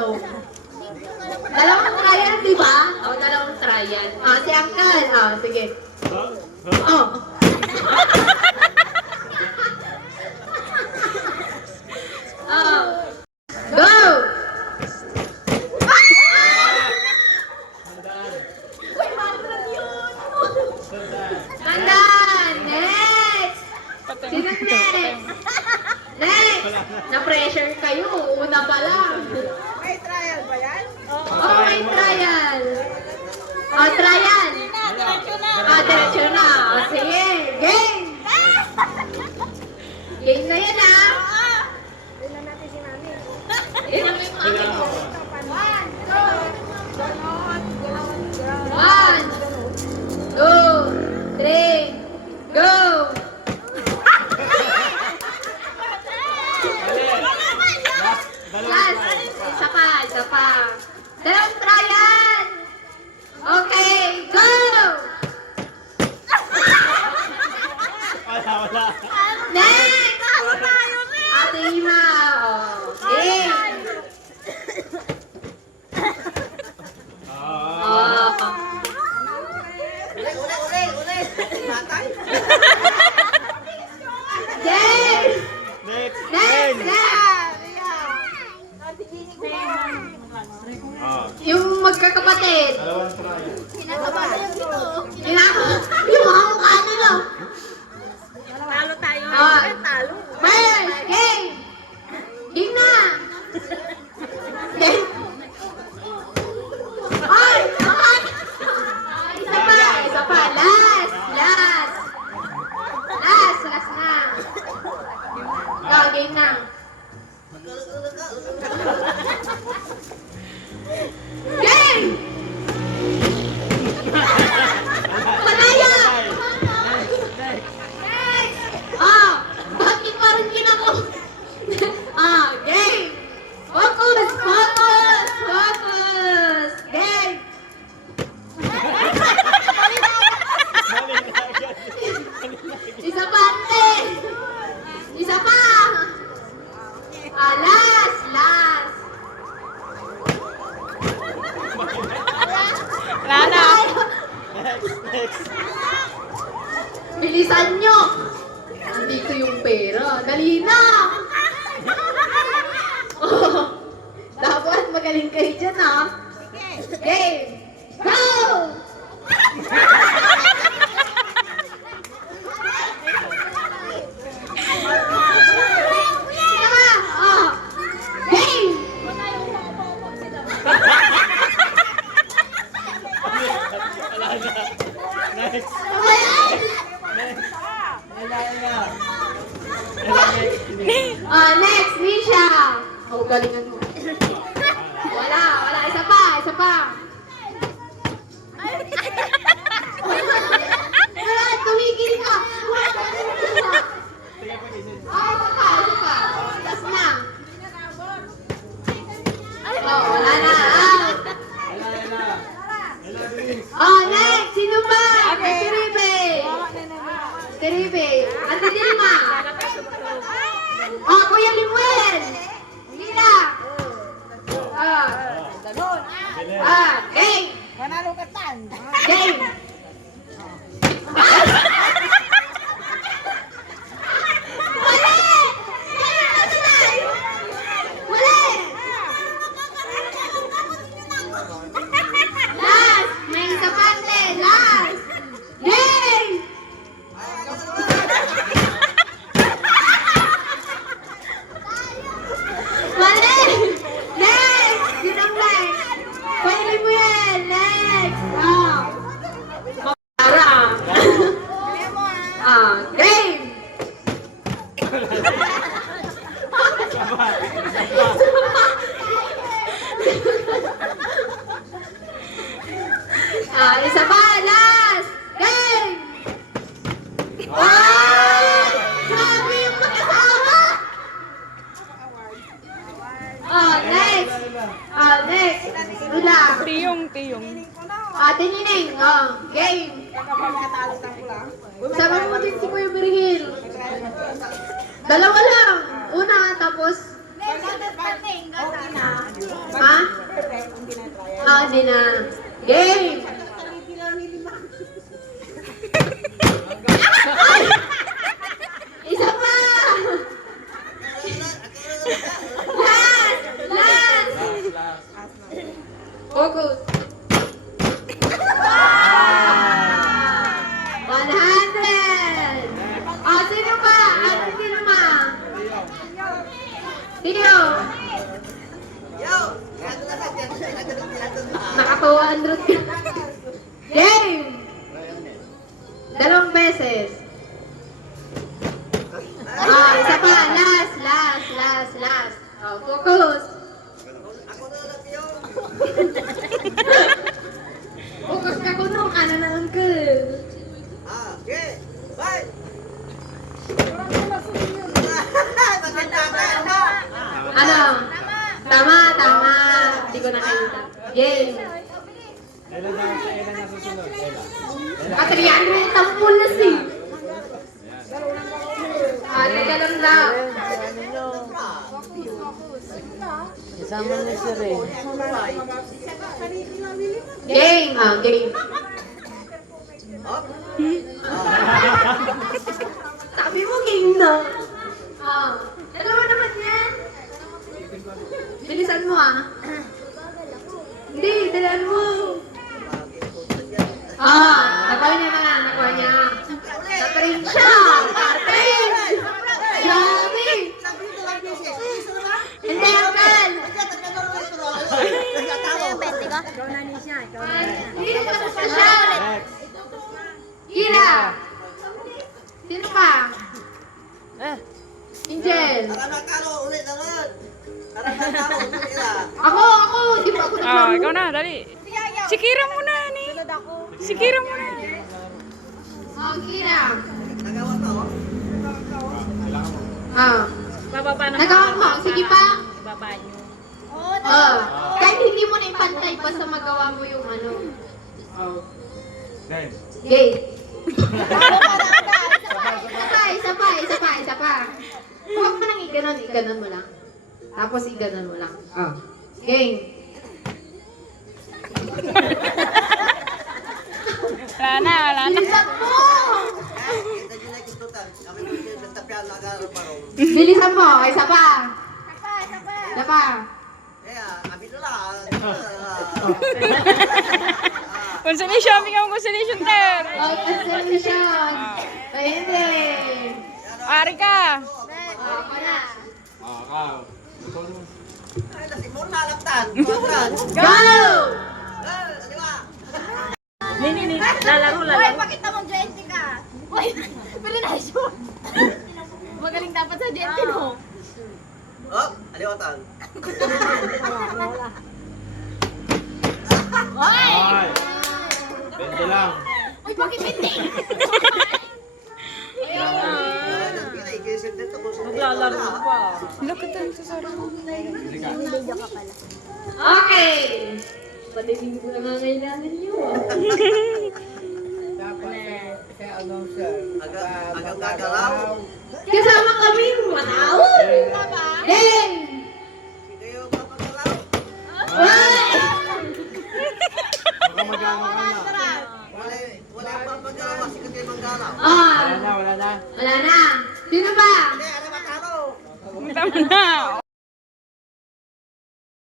So, dalawang trial, di ba? O, dalawang trial. Si Uncle. Sige. Oh. Go! Tandaan! Next! Sino next? Next! Na-pressure kayo. Una pa lang. May trial ba yan? May trial. Trial. Diretso na. Sige. Game! Game na yan, Tingnan natin si Mami. Yan mo yung mami mo. Ganon. 1, 2, 3, go! Last. Isa pa. Dalawang trial. Okay, go! Wala. Next! Ate Ima. Game. Uli. Matay. Game! Next. Next! Yung magkakapatid. Dalawang trial. Yung mga mukha nila. Talo tayo. Talo. First, game! Game na! Game! Ay! Bakit? Isa pa. Last na. Game na. Game! Panaya! Bakit parang ginako? Game! Focus! Game! Isa pa, ate! Isa pa! Last! Lala. Next. Bilisan nyo! Nandito yung pera. Dali na! Dapat magaling kayo dyan, Game! Go! Game! Next. Next, Misha! Galingan mo. Wala. Isa pa. Tumigil ka! Isa pa. Last na. Wala na. Next! Sino ba? Si Ribe. Ate Dilma. Kuya Limuel. Hindi na. Game. Manalo ka tan. Game. Last. May isa pa, ate. Last. Game. Mali! Next! Yun ang next! Pwede mo yan! Next! Para! Game! Isa pa! Last! Game! Grabe yung mag-asawa! Next! Next! Lula! Tiyong. Ate Nining! Game! Nakapagkatalo ka ko lang. Sabi mo din si Kuya Birgil. Dalawa lang. Una, tapos... Okay na. Ha? Hindi na. Game! Ay! Isa pa! Last! Last! Focus. 100! Sino pa? Sino pa? Sino? Naka 200 ka. Game! Dalawang beses. Isa pa. Last. Focus. Focus ka kuno. Ano na uncle? Ano? Tama. Hindi ko nakita. Game. Ilan na susunod? Katriyan mo yung tampul na si. Teka lang daw. Isama na siya rin. Game. Game. Sabi mo game na. Dalawa naman yan. Bilisan mo Hindi, dalaan mo. Nakuha niya. Naparin siya. Ate! Grabe! Hindi, Uncle! Hindi ka sa special. Kira! Sino pa? Angel! Ako! Di ba ako naglaro? Ikaw na, dali. Si Kira muna, ni. Si Kira muna. Kira! Bababa na. Nagawa mo. Sige pa. Ibaba nyo. Kahit hindi mo na ipantay, basta magawa mo yung ano. Then. Game. Isa pa. Huwag mo nang iganon mo lang. Tapos iganon mo lang. Game. Wala na. Bilisan mo! Bilisan mo. Isa pa. Consolation, bigyan mo consolation, Ter. Consolation. Hindi. Ari ka. Ako na. Go! Nini, lalaro. Hoy, pakita mong Jente ka. Hoy, pero na-show. Magaling dapat sa Jente, no? Hoy! Ay! 20 lang. Hoy, bakit hindi? Naglalaro pa. Okay. Pati hindi ko nangangailangan nyo. Agang gagalaw. Kasama kami, manaw. Game!